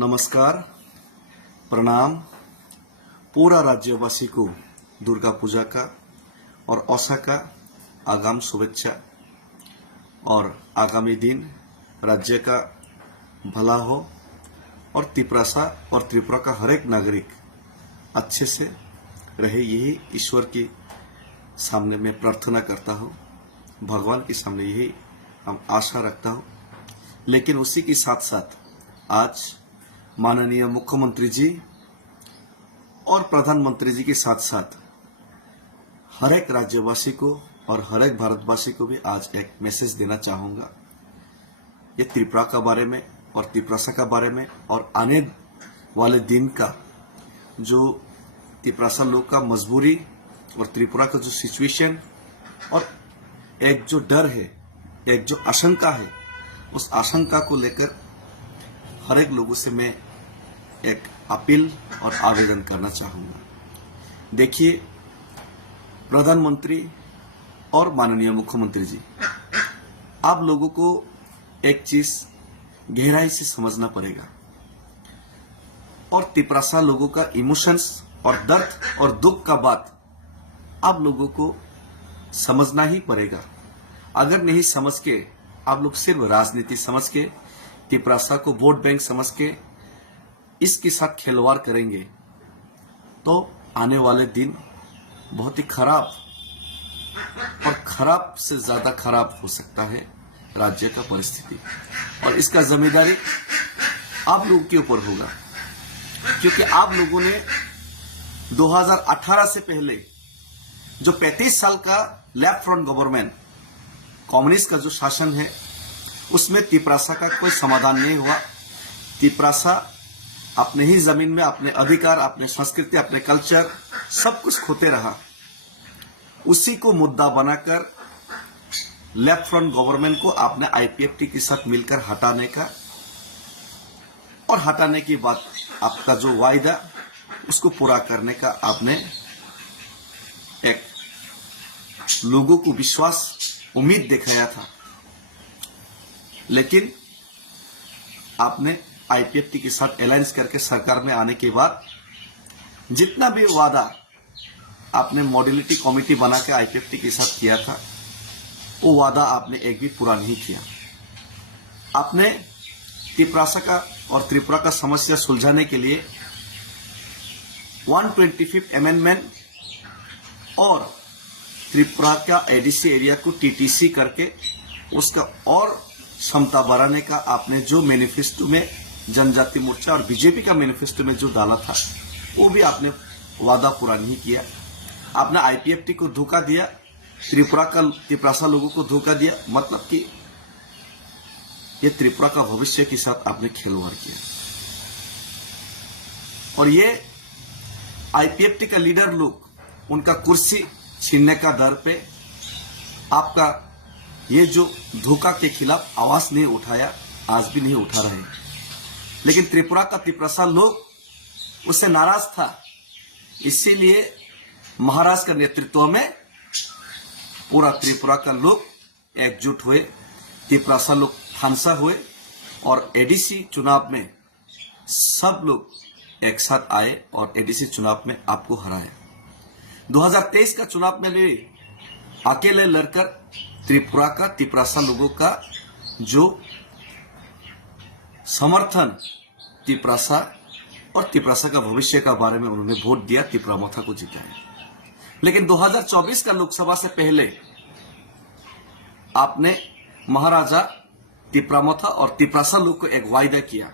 नमस्कार, प्रणाम। पूरा राज्यवासी को दुर्गा पूजा का और ओसाका आगाम शुभेच्छा और आगामी दिन राज्य का भला हो और त्रिपुरा और त्रिपुरा का हर एक नागरिक अच्छे से रहे, यही ईश्वर के सामने मैं प्रार्थना करता हूँ, भगवान के सामने यही हम आशा रखता हूँ। लेकिन उसी के साथ साथ आज माननीय मुख्यमंत्री जी और प्रधानमंत्री जी के साथ साथ हर एक राज्यवासी को और हर एक भारतवासी को भी आज एक मैसेज देना चाहूंगा। ये त्रिपुरा का बारे में और त्रिपुरा का बारे में और आने वाले दिन का जो त्रिपुरा लोग का मजबूरी और त्रिपुरा का जो सिचुएशन और एक जो डर है, एक जो आशंका है, उस आशंका को लेकर हर एक लोगों से मैं एक अपील और आवेदन करना चाहूंगा। देखिए, प्रधानमंत्री और माननीय मुख्यमंत्री जी, आप लोगों को एक चीज गहराई से समझना पड़ेगा और त्रिपुरा लोगों का इमोशंस और दर्द और दुख का बात आप लोगों को समझना ही पड़ेगा। अगर नहीं समझ के आप लोग सिर्फ राजनीति समझ के, त्रिपुरा को वोट बैंक समझ के इसके साथ खिलवाड़ करेंगे तो आने वाले दिन बहुत ही खराब और खराब से ज्यादा खराब हो सकता है राज्य का परिस्थिति, और इसका जिम्मेदारी आप लोगों के ऊपर होगा। क्योंकि आप लोगों ने 2018 से पहले जो 35 साल का लेफ्ट फ्रंट गवर्नमेंट कम्युनिस्ट का जो शासन है, उसमें त्रिपुरा का कोई समाधान नहीं हुआ। त्रिपुरा अपने ही जमीन में अपने अधिकार, अपने संस्कृति, अपने कल्चर सब कुछ खोते रहा। उसी को मुद्दा बनाकर लेफ्ट फ्रंट गवर्नमेंट को आपने आईपीएफटी के साथ मिलकर हटाने का, और हटाने के बाद आपका जो वायदा उसको पूरा करने का आपने एक लोगों को विश्वास, उम्मीद दिखाया था। लेकिन आपने आईपीएफटी के साथ अलायंस करके सरकार में आने के बाद जितना भी वादा आपने मॉड्यूलिटी कमेटी बना के आईपीएफटी के साथ किया था, वो वादा आपने एक भी पूरा नहीं किया। आपने त्रिपुरा का और त्रिपुरा का समस्या सुलझाने के लिए 125 अमेंडमेंट और त्रिपुरा का एडीसी एरिया को टीटीसी करके उसका और क्षमता बढ़ाने का आपने जो मैनिफेस्टो में जनजाति मोर्चा और बीजेपी का मैनिफेस्टो में जो डाला था, वो भी आपने वादा पूरा नहीं किया। आपने आईपीएफटी को धोखा दिया, त्रिपुरा लोगों को धोखा दिया। मतलब कि ये त्रिपुरा का भविष्य के साथ आपने खिलवाड़ किया। और ये आईपीएफटी का लीडर लोग उनका कुर्सी छीनने का डर पे आपका ये जो धोखा के खिलाफ आवाज नहीं उठाया, आज भी नहीं उठा रहे। लेकिन त्रिपुरा लोग उससे नाराज था, इसीलिए महाराज का नेतृत्व में पूरा त्रिपुरा का लोग एकजुट हुए, त्रिपुरा लोग फांसा हुए और एडीसी चुनाव में सब लोग एक साथ आए और एडीसी चुनाव में आपको हराया। 2023 का चुनाव में भी अकेले लड़कर त्रिपुरा लोगों का जो समर्थन त्रिपुरा और त्रिपुरा का भविष्य का बारे में उन्होंने वोट दिया, त्रिपुरा को जिताया। लेकिन 2024 का लोकसभा से पहले आपने महाराजा त्रिपुरा और त्रिपुरा लोग को एक वायदा किया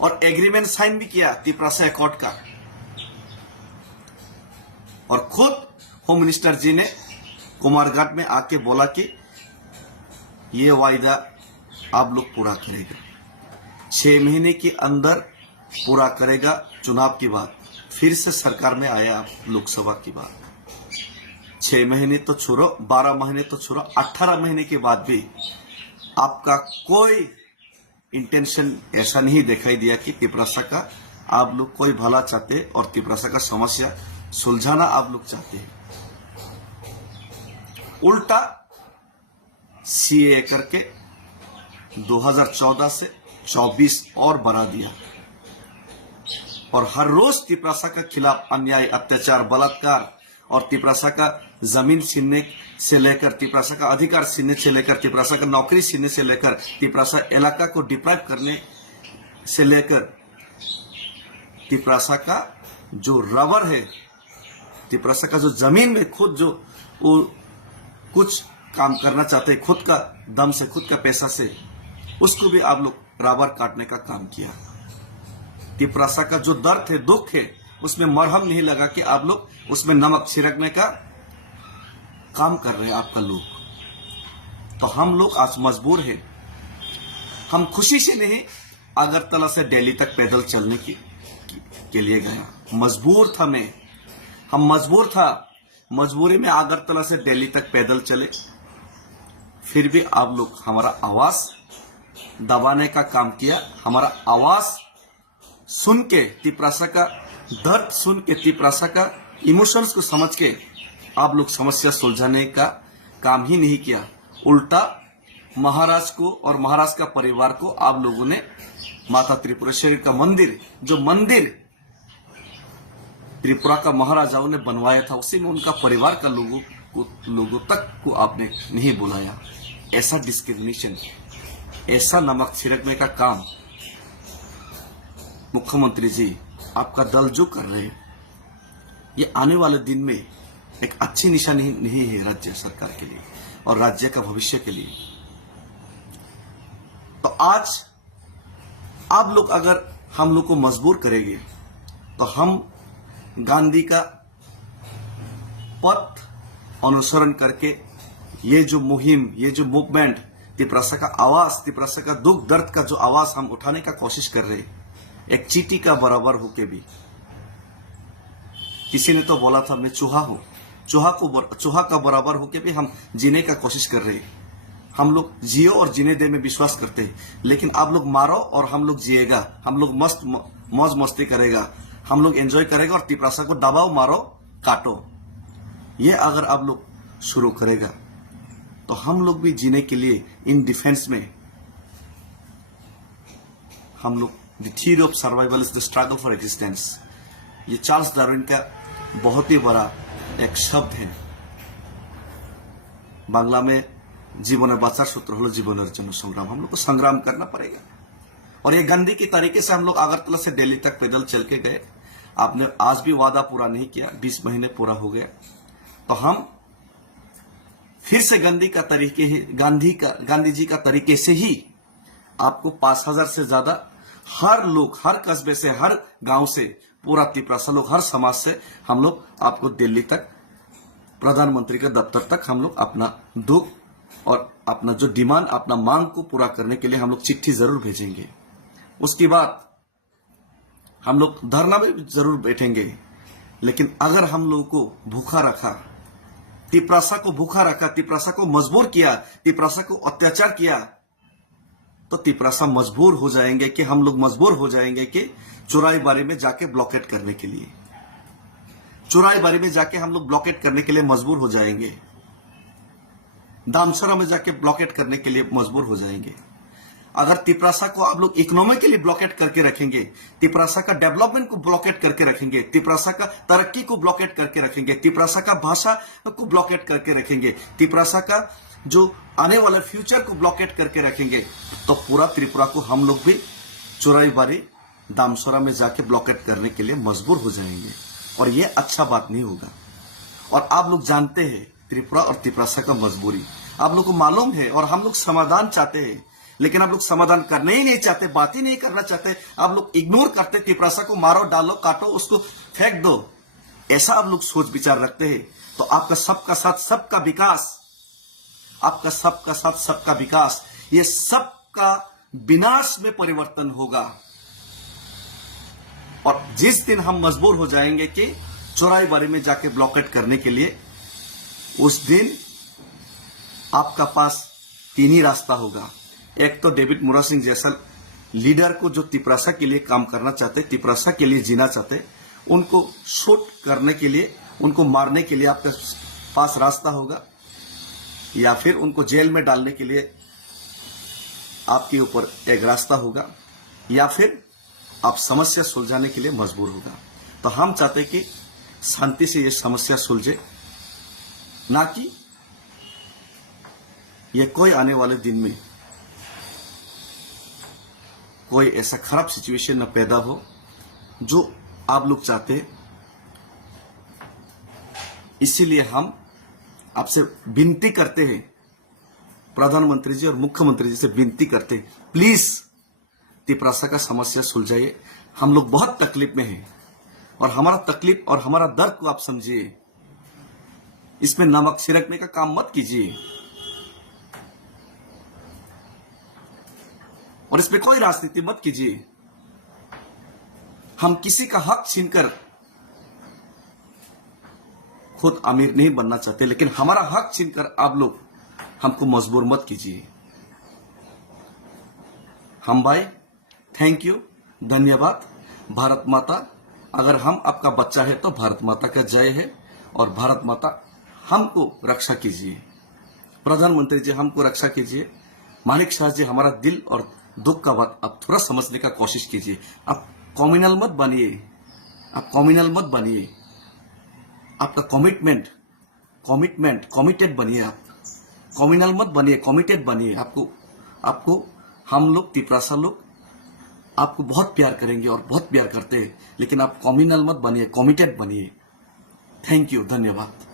और एग्रीमेंट साइन भी किया त्रिपुरा अकॉर्ड का, और खुद होम मिनिस्टर जी ने कुमारघाट में आके बोला कि ये वायदा आप लोग पूरा करेगा, 6 महीने के अंदर पूरा करेगा। चुनाव के बाद फिर से सरकार में आया आप लोकसभा की बात, 6 महीने तो छोड़ो, 12 महीने तो छोड़ो, 18 महीने के बाद भी आपका कोई इंटेंशन ऐसा नहीं दिखाई दिया कि त्रिपुरा का आप लोग कोई भला चाहते और त्रिपुरा का समस्या सुलझाना आप लोग चाहते हैं। उल्टा सीए करके 2014 से 24 और बढ़ा दिया। और हर रोज तिपरासा के खिलाफ अन्याय, अत्याचार, बलात्कार और तिपरासा का जमीन छीनने से लेकर, तिपरासा का अधिकार छीनने से लेकर, तिपरासा का नौकरी छीनने से लेकर, तिपरासा इलाका को डिप्राइव करने से लेकर, तिपरासा का जो रबर है, तिपरासा का जो जमीन में खुद जो वो कुछ काम करना चाहते हैं खुद का दम से, खुद का पैसा से, उसको भी आप लोग रबर काटने का काम किया। तिपरासा का जो दर्द है, दुख है, उसमें मरहम नहीं लगा कि आप लोग उसमें नमक छिड़कने का काम कर रहे हैं आपका लोग। तो हम लोग आज मजबूर हैं। हम खुशी से नहीं, अगरतला से दिल्ली तक पैदल चलने के लिए गया। मजबूर था मैं, हम मजबूर था, मजबूरी में अगरतला से दिल्ली तक पैदल चले। फिर भी आप लोग हमारा आवाज दबाने का काम किया। हमारा आवाज सुन के, तिपरासा का दर्द सुन के, तिपरासा का इमोशंस को समझ के आप लोग समस्या सुलझाने का काम ही नहीं किया। उल्टा महाराज को और महाराज का परिवार को आप लोगों ने माता त्रिपुरेश्वरी का मंदिर, जो मंदिर त्रिपुरा का महाराजाओं ने बनवाया था, उसी में उनका परिवार का लोगों तक को आपने नहीं बुलाया। ऐसा डिस्क्रिमिनेशन, ऐसा नमक छिड़कने का काम मुख्यमंत्री जी आपका दल जो कर रहे हैं, ये आने वाले दिन में एक अच्छी निशानी नहीं है राज्य सरकार के लिए और राज्य का भविष्य के लिए। तो आज आप लोग अगर हम लोग को मजबूर करेंगे तो हम गांधी का पथ अनुसरण करके ये जो मुहिम, ये जो मूवमेंट, तिपरासा का आवाज, तिपरासा का दुख दर्द का जो आवाज हम उठाने का कोशिश कर रहे हैं, एक चींटी का बराबर होके भी। किसी ने तो बोला था मैं चूहा हूं, चूहा का बराबर होके भी हम जीने का कोशिश कर रहे हैं। हम लोग जियो और जीने दे में विश्वास करते हैं, लेकिन आप लोग मारो और हम लोग जिएगा, हम लोग मस्त मौज मस्ती करेगा, हम लोग एंजॉय करेगा और तिपरासा को दबाओ, मारो, काटो। ये अगर आप लोग शुरू करेगा तो हम लोग भी जीने के लिए इन डिफेंस में हम लोग, the theory of survival is the struggle for existence, ये चार्ल्स डार्विन का बहुत ही बड़ा एक शब्द है। बांग्ला में जीवन बाचार सूत्र हलो जीवन जन संग्राम, हम लोग को संग्राम करना पड़ेगा। और ये गांधी की तरीके से हम लोग अगरतला से दिल्ली तक पैदल चल के गए। आपने आज भी वादा पूरा नहीं किया, 20 महीने पूरा हो गया। तो हम फिर से गांधी जी का तरीके से ही आपको 5000 से ज्यादा हर लोग, हर कस्बे से, हर गांव से, पूरा तिपरासा लोग, हर समाज से हम लोग आपको दिल्ली तक, प्रधानमंत्री के दफ्तर तक हम लोग अपना दुख और अपना जो डिमांड, अपना मांग को पूरा करने के लिए हम लोग चिट्ठी जरूर भेजेंगे। उसके बाद हम लोग धरना में जरूर बैठेंगे। लेकिन अगर हम लोगों को भूखा रखा, तिपरासा को भूखा रखा, तिपरासा को मजबूर किया, तिपरासा को अत्याचार किया, तो तिपरासा मजबूर हो जाएंगे कि हम लोग मजबूर हो जाएंगे कि चुराईबारी में जाके ब्लॉकेट करने के लिए, चुराईबारी में जाके हम लोग ब्लॉकेट करने के लिए मजबूर हो जाएंगे, दामसरा में जाके ब्लॉकेट करने के लिए मजबूर हो जाएंगे। अगर तिपरासा को आप लोग इकोनॉमिकली ब्लॉकेट करके रखेंगे, तिपरासा का डेवलपमेंट को ब्लॉकेट करके रखेंगे, तिपरासा का तरक्की को ब्लॉकेट करके रखेंगे, तिपरासा का भाषा को ब्लॉकेट करके रखेंगे, तिपरासा का जो आने वाला फ्यूचर को ब्लॉकेट करके रखेंगे, तो पूरा त्रिपुरा को हम लोग भी चुराईबारी, दामसरा में जाके ब्लॉकेट करने के लिए मजबूर हो जाएंगे। और ये अच्छा बात नहीं होगा। और आप लोग जानते हैं त्रिपुरा और तिपरासा का मजबूरी, आप लोग को मालूम है। और हम लोग समाधान चाहते हैं, लेकिन आप लोग समाधान करने ही नहीं चाहते, बात ही नहीं करना चाहते। आप लोग इग्नोर करते, तिपरासा को मारो, डालो, काटो, उसको फेंक दो, ऐसा आप लोग सोच विचार रखते हैं। तो आपका सबका साथ सबका विकास, आपका सबका साथ सबका विकास, ये सबका विनाश में परिवर्तन होगा। और जिस दिन हम मजबूर हो जाएंगे कि चौराईबारी में जाके ब्लॉकेट करने के लिए, उस दिन आपका पास 3 ही रास्ता होगा। एक तो डेविड मुरा सिंह जैसा लीडर को जो तिपरासा के लिए काम करना चाहते, तिपरासा के लिए जीना चाहते, उनको शूट करने के लिए, उनको मारने के लिए आपके पास रास्ता होगा, या फिर उनको जेल में डालने के लिए आपके ऊपर एक रास्ता होगा या फिर आप समस्या सुलझाने के लिए मजबूर होगा। तो हम चाहते हैं कि शांति से ये समस्या सुलझे, ना कि ये कोई आने वाले दिन में कोई ऐसा खराब सिचुएशन न पैदा हो जो आप लोग चाहते हैं। इसीलिए हम आपसे विनती करते हैं, प्रधानमंत्री जी और मुख्यमंत्री जी से विनती करते हैं, प्लीज तिपरासा का समस्या सुलझाइए। हम लोग बहुत तकलीफ में हैं और हमारा तकलीफ और हमारा दर्द को आप समझिए। इसमें नमक छिड़कने का काम मत कीजिए और इसमें कोई राजनीति मत कीजिए। हम किसी का हक छीनकर खुद अमीर नहीं बनना चाहते, लेकिन हमारा हक छीनकर आप लोग हमको मजबूर मत कीजिए। हम भाई थैंक यू, धन्यवाद। भारत माता, अगर हम आपका बच्चा है तो भारत माता का जय है और भारत माता हमको रक्षा कीजिए। प्रधानमंत्री जी हमको रक्षा कीजिए। मानिक शाह जी, हमारा दिल और दुख का बात आप थोड़ा समझने का कोशिश कीजिए। आप कम्युनल मत बनिए, आप कम्युनल मत बनिए। आपका कमिटेड बनिए। आप कम्युनल मत बनिए, कमिटेड बनिए। आपको हम लोग तिपरासा लोग आपको बहुत प्यार करेंगे और बहुत प्यार करते हैं, लेकिन आप कम्युनल मत बनिए, कमिटेड बनिए। थैंक यू, धन्यवाद।